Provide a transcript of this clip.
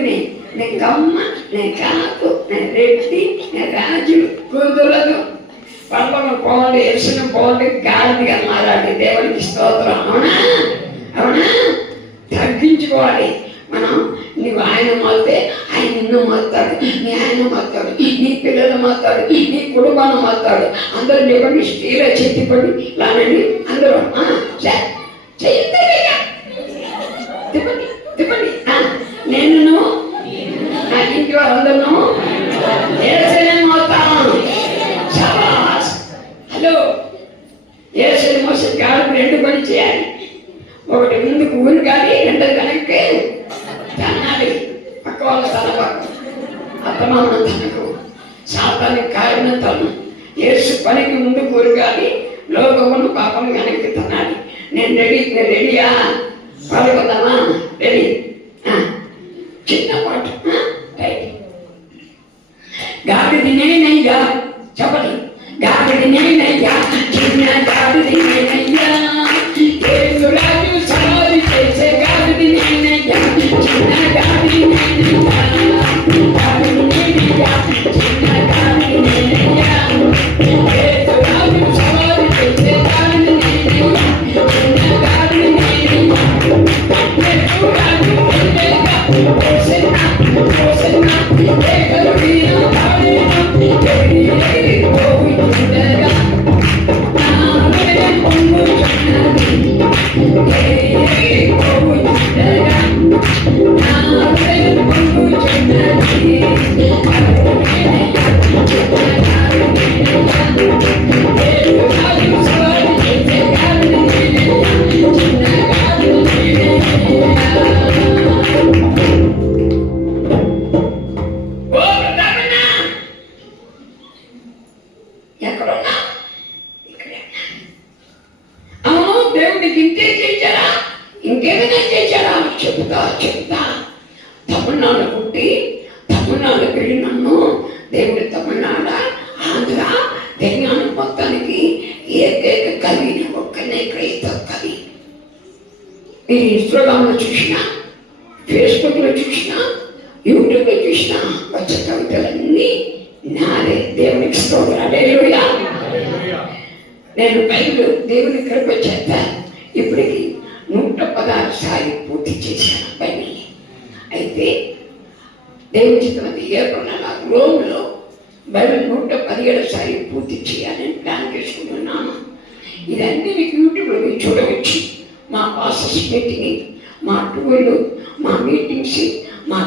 నేను కమ్మ, నేను కాపు, నేను రెడ్డి, నేను రాజు కూతురదు పంపను పోండి, ఎరుసిన పోండి, గాలిగా మారాలి. దేవునికి స్తోత్రం. అవునా అవునా? తగ్గించుకోవాలి మనం. నువ్వు ఆయన మొత్తే ఆయన నిన్ను మొత్తాడు, నీ ఆయన మొత్తాడు, నీ పిల్లలు మొత్తాడు, నీ కుటుంబాన్ని మొత్తాడు. అందరూ చెప్పండి, స్త్రీలో చెట్టిపడి లానండి అందరూ చెయ్యండి, తిప్పండి తిప్పండి. నేను నా ఇంటి వారందరూ హలో ఏసైనా మోసం గాలికి రెండు పని చేయాలి. ఒకటి ముందుకు ఊరు కానీ రెండోది వెనక్కి తనాలి. పక్క వాళ్ళ తన పక్క అత్తమామ తనకు శాతానికి కారణం తను. ఏసు పనికి ముందుకు ఊరు కానీ లోకమును పాపం వెనక్కి తనాలి. నేను రెడీ, నేను రెడీయా? పాడుకుందామా? రెడీ? చిన్న పాట. గాడిది నేనయ్యా, చెప్పండి. గాడిది నేనయ్యా, చిన్న గాడిది నేనయ్యా, రాజు సమాధి చేసే గాడిది నేనయ్యా, చిన్న గాడిది నేనయ్యా, గాడిది నేనయ్యా, చిన్న గాడిది నేనయ్యా, రాజు సమాధి చేసే గాడిది నేనయ్యా, చిన్న గాడిది నేనయ్యా, రాజు దేవుడికి ఇంతే చేశారా, ఇంకేమైనా చేశారా? చెప్తా చెప్తా. తమిళనాడు పుట్టి తమిళనాడు వెళ్ళినాను. దేవుడి తమిళనాడు, ఆంధ్ర, తెలంగాణ మొత్తానికి ఏకైక కవి ఒక్కనే క్రైస్తవ కవి. మీరు ఇన్స్టాగ్రామ్లో చూసినా, ఫేస్బుక్లో చూసినా, యూట్యూబ్లో చూసినా వచ్చే కవితలన్నీ నాదే. దేవునికి స్తోత్రం. హల్లెలూయా. నేను బైబిల్ దేవుని కృప చేత ఇప్పటికి 116 సార్లు పూర్తి చేశాను పని. అయితే దేవుని చిత్తమంది ఏర్పడిన రోమ్లో బైబిల్ 117 సార్లు పూర్తి చేయాలని ప్లాన్ చేసుకుంటున్నాను. ఇదన్నీ మీకు యూట్యూబ్లో మీరు చూడవచ్చు. మా పాస్టర్స్ మీటింగ్, మా టూర్లు, మా మీటింగ్స్, మా